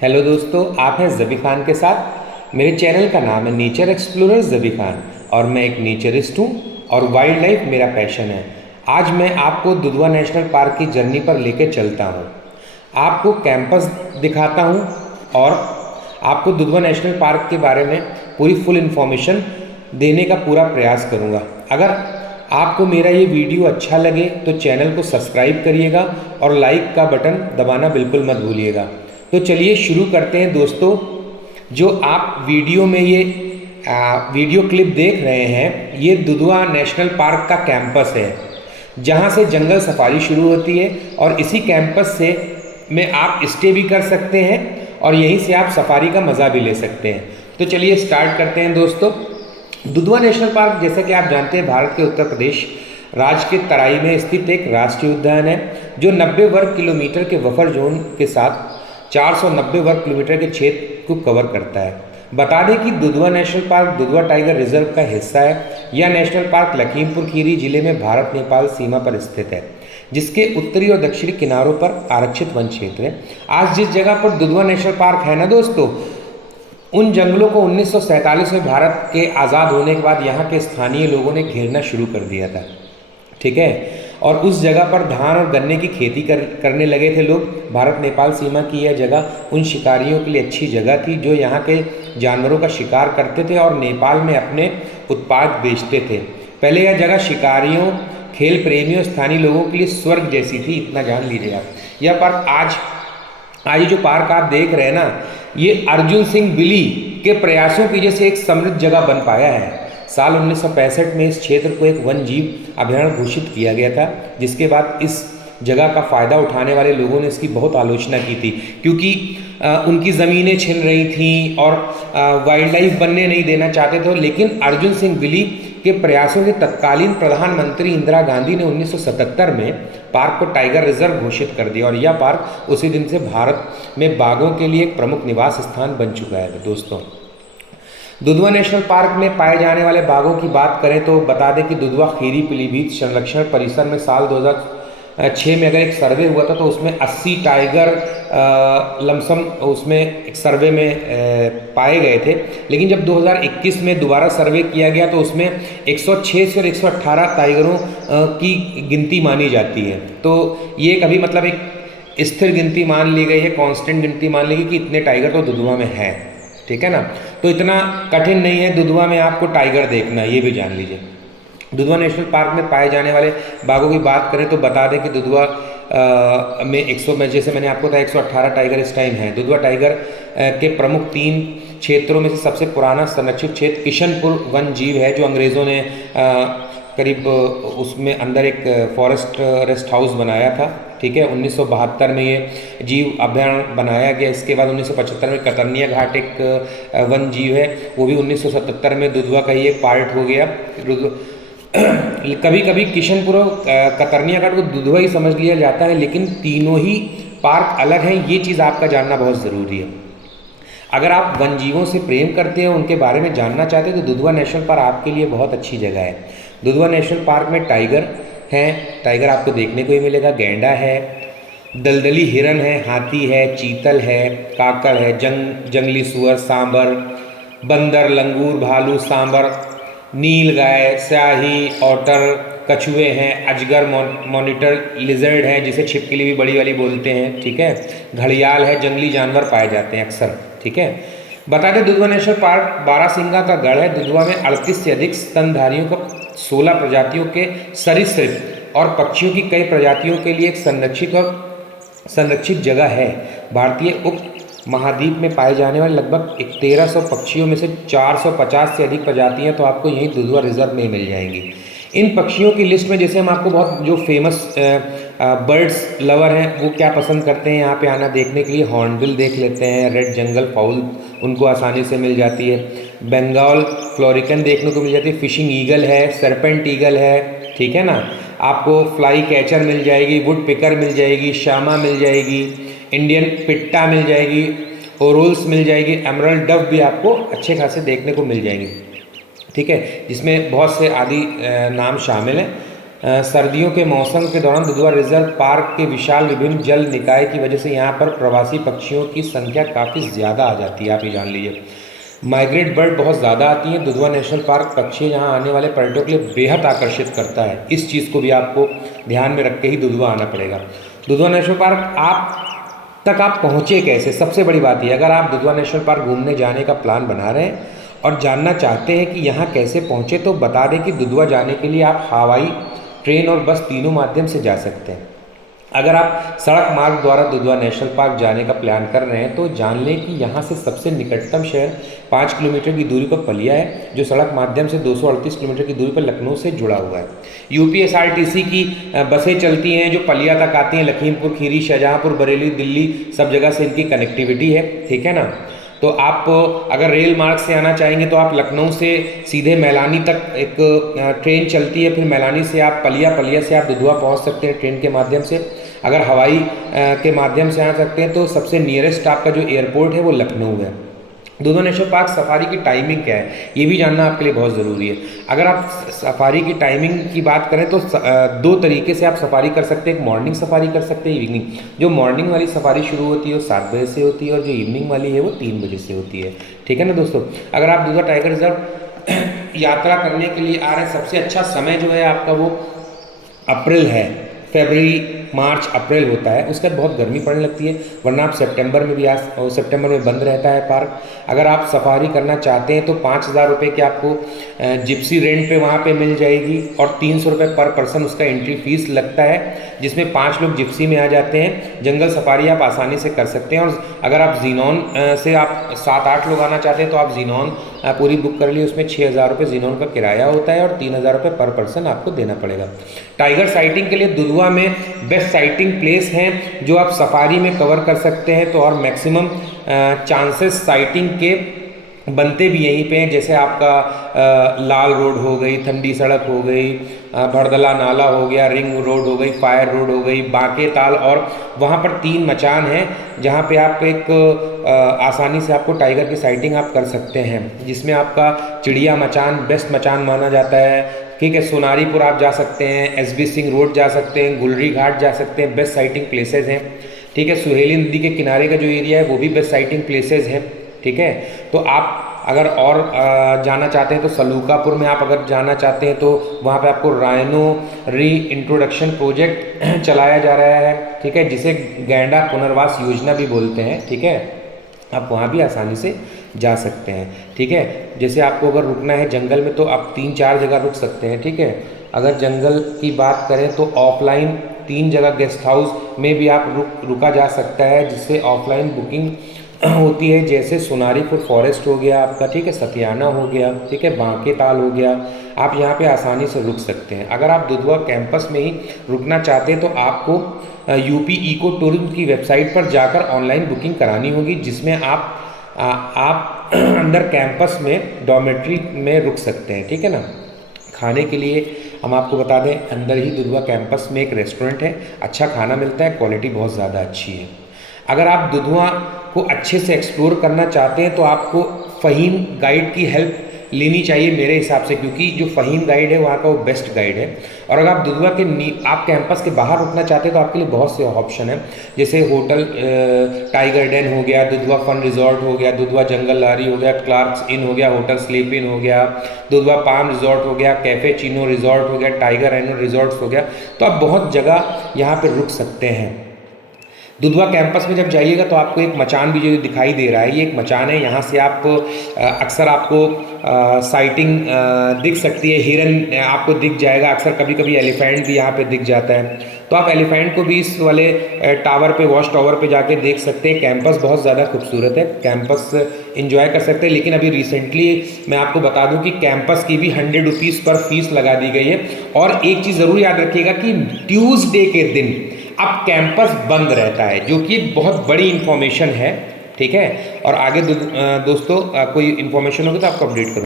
Hello दोस्तों, आप हैं ज़बी खान के साथ। मेरे चैनल का नाम है नेचर एक्सप्लोरर ज़बी खान और मैं एक नेचरिस्ट हूँ और वाइल्ड लाइफ मेरा पैशन है। आज मैं आपको दुधवा नेशनल पार्क की जर्नी पर लेकर चलता हूँ, आपको कैंपस दिखाता हूँ और आपको दुधवा नेशनल पार्क के बारे में पूरी फुल इन्फॉर्मेशन देने का पूरा प्रयास करूँगा। अगर आपको मेरा ये वीडियो अच्छा लगे तो चैनल को सब्सक्राइब करिएगा और लाइक का बटन दबाना बिल्कुल मत भूलिएगा। तो चलिए शुरू करते हैं दोस्तों। जो आप वीडियो में ये वीडियो क्लिप देख रहे हैं, ये दुधवा नेशनल पार्क का कैंपस है, जहाँ से जंगल सफारी शुरू होती है और इसी कैंपस से में आप स्टे भी कर सकते हैं और यहीं से आप सफारी का मज़ा भी ले सकते हैं। तो चलिए स्टार्ट करते हैं दोस्तों। दुधवा नेशनल पार्क, जैसा कि आप जानते हैं, भारत के उत्तर प्रदेश राज्य के तराई में स्थित एक राष्ट्रीय उद्यान है जो 90 वर्ग किलोमीटर के बफर जोन के साथ 490 वर्ग किलोमीटर के क्षेत्र को कवर करता है। बता दें कि Dudhwa national park Dudhwa tiger reserve का हिस्सा है। यह नेशनल पार्क लखीमपुर खीरी जिले में भारत नेपाल सीमा पर स्थित है, जिसके उत्तरी और दक्षिणी किनारों पर आरक्षित वन क्षेत्र है। आज जिस जगह पर दुधवा नेशनल पार्क है ना दोस्तों, उन जंगलों को 1947 में भारत के आज़ाद होने के बाद यहाँ के स्थानीय लोगों ने घेरना शुरू कर दिया था। ठीक है, और उस जगह पर धान और गन्ने की खेती करने लगे थे लोग। भारत नेपाल सीमा की यह जगह उन शिकारियों के लिए अच्छी जगह थी जो यहाँ के जानवरों का शिकार करते थे और नेपाल में अपने उत्पाद बेचते थे। पहले यह जगह शिकारियों, खेल प्रेमियों, स्थानीय लोगों के लिए स्वर्ग जैसी थी, इतना जान लीजिए आप। यह पार्क आज जो पार्क आप देख रहे हैं ना, ये अर्जुन सिंह बिली के प्रयासों की वजह से एक समृद्ध जगह बन पाया है। साल 1965 में इस क्षेत्र को एक वन जीव अभयारण्य घोषित किया गया था, जिसके बाद इस जगह का फ़ायदा उठाने वाले लोगों ने इसकी बहुत आलोचना की थी, क्योंकि उनकी ज़मीनें छिन रही थीं और वाइल्ड लाइफ बनने नहीं देना चाहते थे। लेकिन अर्जुन सिंह बिली के प्रयासों से तत्कालीन प्रधानमंत्री इंदिरा गांधी ने 1977 में पार्क को टाइगर रिजर्व घोषित कर दिया और यह पार्क उसी दिन से भारत में बाघों के लिए एक प्रमुख निवास स्थान बन चुका है। दोस्तों, दुधवा नेशनल पार्क में पाए जाने वाले बाघों की बात करें तो बता दें कि दुधवा खीरी पीलीभीत संरक्षण परिसर में साल 2006 में अगर एक सर्वे हुआ था तो उसमें 80 टाइगर लमसम उसमें एक सर्वे में पाए गए थे। लेकिन जब 2021 में दोबारा सर्वे किया गया तो उसमें 106 से और 118 टाइगरों की गिनती मानी जाती है। तो ये कभी मतलब एक स्थिर गिनती मान ली गई है, कांस्टेंट गिनती मान ली गई कि इतने टाइगर तो दुधवा में हैं। ठीक है ना, तो इतना कठिन नहीं है दुधवा में आपको टाइगर देखना, ये भी जान लीजिए। दुधवा नेशनल पार्क में पाए जाने वाले बाघों की बात करें तो बता दें कि दुधवा में 100 में, जैसे मैंने आपको बताया, 118 टाइगर इस टाइम है। दुधवा टाइगर के प्रमुख 3 क्षेत्रों में से सबसे पुराना संरक्षित क्षेत्र किशनपुर वन जीव है, जो अंग्रेज़ों ने करीब उसमें अंदर एक फॉरेस्ट रेस्ट हाउस बनाया था। ठीक है, 1972 में ये जीव अभयारण्य बनाया गया। इसके बाद 1975 में कतरनिया घाट एक वन जीव है, वो भी 1977 में दुधवा का ही एक पार्ट हो गया। कभी कभी किशनपुर और कतरनिया घाट को दुधवा ही समझ लिया जाता है, लेकिन तीनों ही पार्क अलग हैं, ये चीज़ आपका जानना बहुत ज़रूरी है। अगर आप वन जीवों से प्रेम करते हैं, उनके बारे में जानना चाहते हैं, तो दुधवा नेशनल पार्क आपके लिए बहुत अच्छी जगह है। दुधवा नेशनल पार्क में टाइगर हैं, टाइगर आपको देखने को ही मिलेगा, गैंडा है, दलदली हिरन है, हाथी है, चीतल है, काकड़ है, जंगली सुअर, सांबर, बंदर, लंगूर, भालू, सांबर, नील गाय, स्याही, ऑटर, कछुए हैं, अजगर, मॉनिटर लिजर्ड है, जिसे छिपकली भी बड़ी वाली बोलते हैं। ठीक है, घड़ियाल है, जंगली जानवर पाए जाते हैं अक्सर। ठीक है, बता दें दुधवा नेशनल पार्क बारासिंगा का गढ़ है। दुधवा में 38 से अधिक स्तनधारियों का 16 प्रजातियों के सरीसृप और पक्षियों की कई प्रजातियों के लिए एक संरक्षित जगह है। भारतीय उप महाद्वीप में पाए जाने वाले लगभग 1300 पक्षियों में से 450 से अधिक प्रजातियां तो आपको यहीं दुधवा रिजर्व में मिल जाएंगी। इन पक्षियों की लिस्ट में जैसे हम आपको बहुत जो फेमस बर्ड्स लवर हैं वो क्या पसंद करते हैं यहाँ पे आना देखने के लिए, हॉर्नबिल देख लेते हैं, रेड जंगल फाउल उनको आसानी से मिल जाती है, बंगाल फ्लोरिकन देखने को मिल जाती है, फिशिंग ईगल है, सरपेंट ईगल है। ठीक है ना, आपको फ्लाई कैचर मिल जाएगी, वुड पिकर मिल जाएगी, शामा मिल जाएगी, इंडियन पिट्टा मिल जाएगी, ओरोल्स मिल जाएगी, एमरल्ड डव भी आपको अच्छे खासे देखने को मिल जाएंगे। ठीक है, जिसमें बहुत से आदि नाम शामिल हैं। सर्दियों के मौसम के दौरान दुधवा रिजर्व पार्क के विशाल विभिन्न जल निकाय की वजह से यहाँ पर प्रवासी पक्षियों की संख्या काफ़ी ज़्यादा आ जाती है, आप ये जान लीजिए। माइग्रेट बर्ड बहुत ज़्यादा आती हैं। दुधवा नेशनल पार्क पक्षी यहाँ आने वाले पर्यटकों के लिए बेहद आकर्षित करता है। इस चीज़ को भी आपको ध्यान में रख के ही दुधवा आना पड़ेगा। दुधवा नेशनल पार्क आप पहुँचे कैसे, सबसे बड़ी बात यह, अगर आप दुधवा नेशनल पार्क घूमने जाने का प्लान बना रहे हैं और जानना चाहते हैं कि यहाँ कैसे पहुँचे, तो बता दें कि दुधवा जाने के लिए आप हवाई, ट्रेन और बस तीनों माध्यम से जा सकते हैं। अगर आप सड़क मार्ग द्वारा दुधवा नेशनल पार्क जाने का प्लान कर रहे हैं तो जान लें कि यहाँ से सबसे निकटतम शहर 5 किलोमीटर की दूरी पर पलिया है, जो सड़क माध्यम से 238 किलोमीटर की दूरी पर लखनऊ से जुड़ा हुआ है। यूपीएसआरटीसी की बसें चलती हैं जो पलिया तक आती हैं। लखीमपुर खीरी, शाहजहाँपुर, बरेली, दिल्ली सब जगह से इनकी कनेक्टिविटी है, ठीक है ना। तो आप अगर रेल मार्ग से आना चाहेंगे तो आप लखनऊ से सीधे मैलानी तक एक ट्रेन चलती है, फिर मैलानी से आप पलिया से आप दुधवा पहुंच सकते हैं ट्रेन के माध्यम से। अगर हवाई के माध्यम से आ सकते हैं तो सबसे नियरेस्ट आपका जो एयरपोर्ट है वो लखनऊ है। दुधवा नेशनल पार्क सफारी की टाइमिंग क्या है, ये भी जानना आपके लिए बहुत ज़रूरी है। अगर आप सफारी की टाइमिंग की बात करें तो 2 तरीके से आप सफारी कर सकते हैं। एक मॉर्निंग सफारी कर सकते हैं, इवनिंग। जो मॉर्निंग वाली सफारी शुरू होती है वो 7 बजे से होती है और जो इवनिंग वाली है वो 3 बजे से होती है, ठीक है ना दोस्तों। अगर आप दुधवा टाइगर रिजर्व यात्रा करने के लिए आ रहे हैं, सबसे अच्छा समय जो है आपका वो अप्रैल है। फरवरी, मार्च, अप्रैल होता है, उसके बाद बहुत गर्मी पड़ने लगती है, वरना आप सितंबर में भी सितंबर में बंद रहता है पार्क। अगर आप सफारी करना चाहते हैं तो 5,000 रुपये की आपको जिप्सी रेंट पे वहाँ पे मिल जाएगी और 300 रुपये पर पर्सन उसका एंट्री फीस लगता है, जिसमें 5 लोग जिप्सी में आ जाते हैं। जंगल सफारी आप आसानी से कर सकते हैं। और अगर आप जीनॉन से आप 7-8 लोग आना चाहते हैं तो आप जीनॉन पूरी बुक कर ली, उसमें 6,000 रुपये जीनॉन का किराया होता है और 3,000 रुपये पर पर्सन आपको देना पड़ेगा। टाइगर साइटिंग के लिए दुधवा में बेस्ट साइटिंग प्लेस हैं जो आप सफारी में कवर कर सकते हैं, तो और मैक्सिमम चांसेस साइटिंग के बनते भी यहीं पे हैं। जैसे आपका लाल रोड हो गई, ठंडी सड़क हो गई, भड़दला नाला हो गया, रिंग रोड हो गई, फायर रोड हो गई, बांके ताल, और वहाँ पर 3 मचान हैं जहाँ पे आप एक आसानी से आपको टाइगर की साइटिंग आप कर सकते हैं, जिसमें आपका चिड़िया मचान बेस्ट मचान माना जाता है, ठीक है। सोनारीपुर आप जा सकते हैं, एसबी सिंह रोड जा सकते हैं, गुलरी घाट जा सकते हैं, बेस्ट साइटिंग प्लेसेस हैं, ठीक है। सुहेली नदी के किनारे का जो एरिया है वो भी बेस्ट साइटिंग प्लेसेस हैं, ठीक है। तो आप अगर और जाना चाहते हैं तो सलूकापुर में आप अगर जाना चाहते हैं तो वहाँ पे आपको राइनो री इंट्रोडक्शन प्रोजेक्ट चलाया जा रहा है, ठीक है, जिसे गैंडा पुनर्वास योजना भी बोलते हैं, ठीक है। आप वहाँ भी आसानी से जा सकते हैं, ठीक है। जैसे आपको अगर रुकना है जंगल में तो आप 3-4 जगह रुक सकते हैं, ठीक है। अगर जंगल की बात करें तो ऑफलाइन 3 जगह गेस्ट हाउस में भी आप रुका जा सकता है, जिससे ऑफलाइन बुकिंग होती है। जैसे सोनारीपुर फॉरेस्ट हो गया आपका, ठीक है, सतियाना हो गया, ठीक है, बांके ताल हो गया, आप यहाँ पे आसानी से रुक सकते हैं। अगर आप दुधवा कैंपस में ही रुकना चाहते हैं तो आपको यूपी इको टूरिज्म की वेबसाइट पर जाकर ऑनलाइन बुकिंग करानी होगी, जिसमें आप अंदर कैंपस में डॉर्मेट्री में रुक सकते हैं, ठीक है ना। खाने के लिए हम आपको बता दें, अंदर ही दुधवा कैंपस में एक रेस्टोरेंट है, अच्छा खाना मिलता है, क्वालिटी बहुत ज़्यादा अच्छी है। अगर आप दुधवा को अच्छे से एक्सप्लोर करना चाहते हैं तो आपको फ़हीम गाइड की हेल्प लेनी चाहिए मेरे हिसाब से, क्योंकि जो फ़हीम गाइड है वहाँ का वो बेस्ट गाइड है। और अगर आप दुधवा के आप कैंपस के बाहर रुकना चाहते हैं तो आपके लिए बहुत से ऑप्शन हैं, जैसे होटल टाइगर डेन हो गया, दुधवा फन रिजॉर्ट हो गया, दुधवा जंगल लहरी हो गया, क्लार्क्स इन हो गया, होटल स्लीप इन हो गया, दुधवा पाम रिजॉर्ट हो गया, कैफ़े चिनो रिजॉर्ट हो गया, टाइगर रेनो रिजॉर्ट्स हो गया। तो आप बहुत जगह यहाँ पर रुक सकते हैं। दुधवा कैंपस में जब जाइएगा तो आपको एक मचान भी जो दिखाई दे रहा है, ये एक मचान है, यहाँ से आप अक्सर आपको साइटिंग दिख सकती है, हिरन आपको दिख जाएगा, अक्सर कभी कभी एलिफेंट भी यहाँ पे दिख जाता है, तो आप एलिफेंट को भी इस वाले टावर पे, वॉच टावर पे जाके देख सकते हैं। कैंपस बहुत ज़्यादा खूबसूरत है, कैंपस इंजॉय कर सकते हैं। लेकिन अभी रिसेंटली मैं आपको बता दूं कि कैंपस की भी 100 रुपीज़ पर फीस लगा दी गई है। और एक चीज़ ज़रूर याद रखिएगा कि ट्यूसडे के दिन अब कैंपस बंद रहता है, जो कि बहुत बड़ी इन्फॉर्मेशन है, ठीक है। और आगे दोस्तों कोई इन्फॉर्मेशन होगी तो आपको अपडेट करूँ।